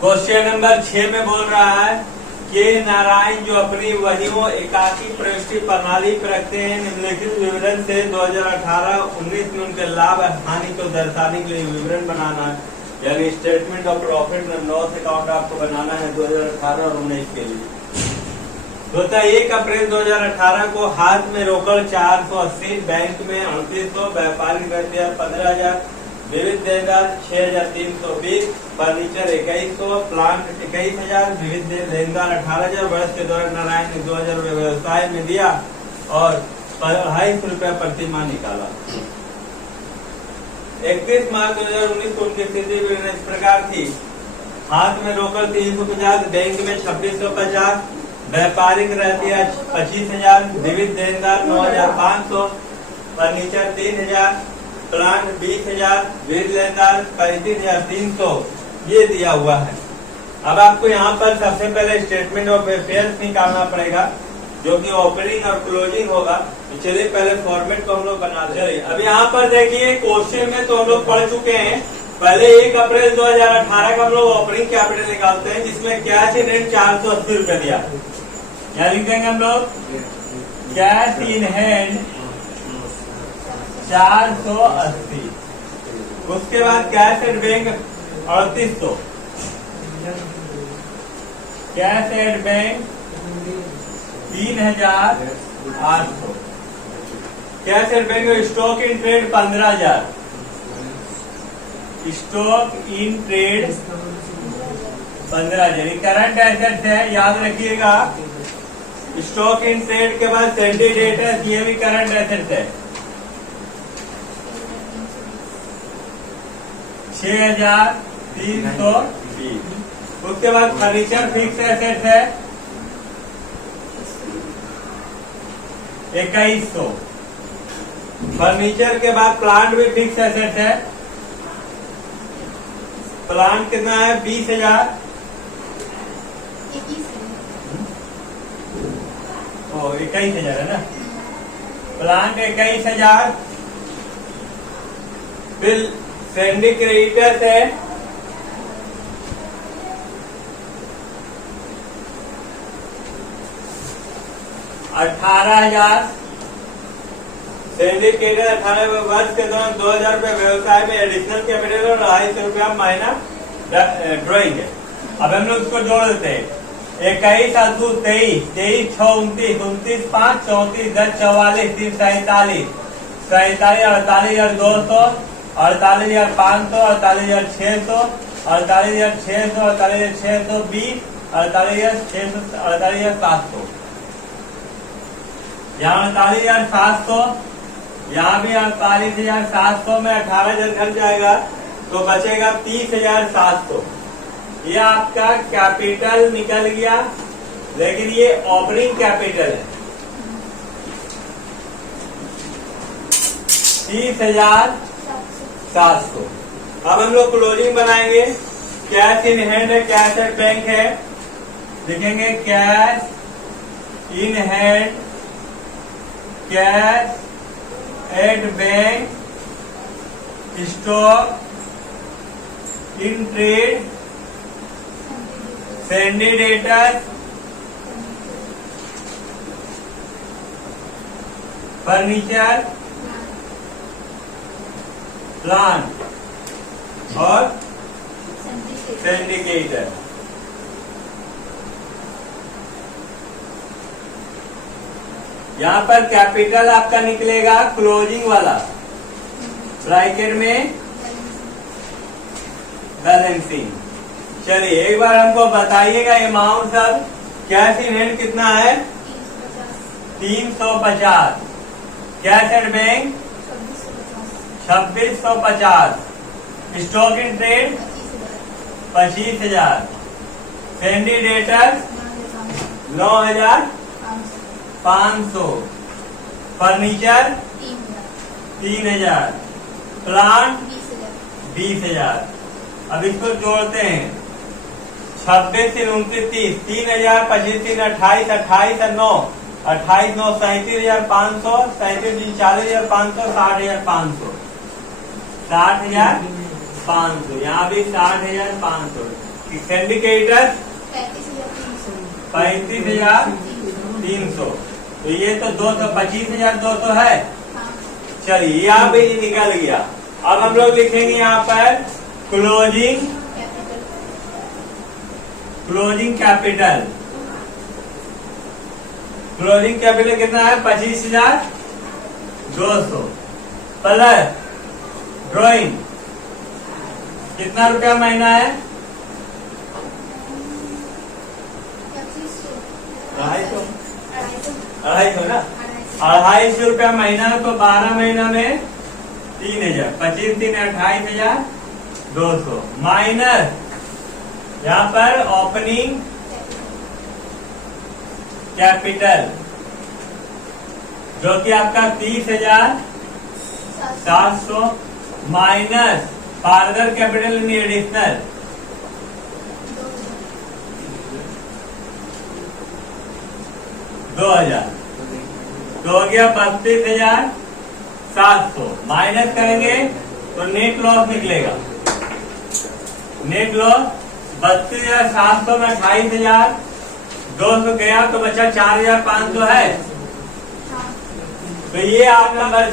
Question number 6 में बोल रहा है के नारायण जो अपनी वहीओं एकाकी प्रविष्टि प्रणाली पर रखते हैं निम्नलिखित विवरण से 2018-19 में उनके लाभ हानि को दर्शाने के लिए विवरण बनाना है, यानी statement of profit and loss account आपको बनाना है 2018 और 19 के लिए। होता 1 अप्रैल 2018 को हाथ में रोकड़ 480, बैंक में 3800, व्यापारिक रहते 15,000, विविध देनदार 6,320, फर्नीचर 2100, प्लांट 21,000, विविध देनदार 18,000। वर्ष के दौरान नारायण ने 2,000 रुपये व्यवसाय में दिया और 250 रुपया प्रति माह निकाला। 31 मार्च 2019 को उनकी स्थिति इस प्रकार थी। हाथ में रोकड़ 350, बैंक में 2650, व्यापारिक रहती है 25,000, विविध देनदार 9,500, फर्नीचर 3,000, प्लांट 20,000, विविध देनदार 35,300 ये दिया हुआ है। अब आपको यहाँ पर सबसे पहले स्टेटमेंट ऑफ अफेयर्स निकालना पड़ेगा जो कि ओपनिंग और क्लोजिंग होगा। तो चलिए पहले फॉर्मेट को हम लोग बना चलिए। अब यहाँ पर देखिए क्वेश्चन में तो हम लोग पढ़ चुके हैं। पहले 1 अप्रैल 2018 का हम लोग ओपनिंग कैपिटल निकालते हैं जिसमें कैश इन हैंड 480 रुपए दिया। क्या लिख देंगे हम लोग? Cash in hand 480। उसके बाद cash at bank 3800, cash at bank 3,800, cash at bank stock in trade 15,000, stock in trade 15,000। Current assets है, याद रखिएगा। स्टॉक इन ट्रेड के बाद सेंडी डेटर्स ये भी करंट एसेट्स है। 6,320। उसके बाद फर्नीचर फिक्स एसेट है 2,100। फर्नीचर के बाद प्लांट भी फिक्स एसेट है। प्लांट कितना है? 20,000। 21,000 है ना। प्लांट 21,000। फिर सेंडी क्रेडिटर्स है 18,000। सेंडी क्रेडिटर 18 वर्ष के दौरान 2,000 रुपये व्यवसाय में एडिशनल कैपिटल और 250 रुपया महीना ड्रॉइंग है। अब हम लोग उसको जोड़ देते हैं। 21 और 2 23, 23 6 29, 29 5 34 10 44 3 47, 47 48,200, 48,500, 48,600, 48,600, 48,620, 48,600, 48,700। यहाँ 48,700, यहाँ भी 48,700 में 18,000 घट जाएगा तो बचेगा 30,700। ये आपका कैपिटल निकल गया, लेकिन ये ओपनिंग कैपिटल है 30,700। अब हम लोग क्लोजिंग बनाएंगे। कैश इन हैंड है, कैश एट बैंक है, लिखेंगे cash in hand, cash at bank, stock in trade, sandy debtors, furniture, plant और सिंडिकेटर। यहाँ पर कैपिटल आपका निकलेगा क्लोजिंग वाला, ब्रैकेट में बैलेंसिंग। चलिए एक बार हमको बताइएगा अमाउंट सब। कैश इन हैंड कितना है? 350। Cash at bank 2650। Stock in trade 25,000। Sandy debtors 9,500। Furniture 3,000। Plant 20,000। अब इसको जोड़ते हैं। 26 3 29 30, 3,000 25 3 28, 28 9, 28 9 37,500, 37 40,500, 60,500, 60,500। यहाँ भी 60,500। सिंडिकेटर 35,300। 35,300। तो ये तो 25,200 है। हाँ। चलिए यहाँ पे ये निकल गया। अब हम लोग लिखेंगे यहाँ पर क्लोजिंग कैपिटल। क्लोजिंग कैपिटल कितना है? 25,200 प्लस ड्राइंग कितना रुपया महीना है? 250 250 ना, 250 रुपया महीना। तो 12 महीना में 3,000, 25 3 28,200 माइनस यहाँ पर ओपनिंग कैपिटल जो कि आपका 30,700 minus farther capital in additional 2,000। तो हो गया 32,700। माइनस करेंगे तो नेट लॉस निकलेगा। नेट लॉस 32,700 में 28,200 गया तो बचा 4,500 है। तो ये आप नंबर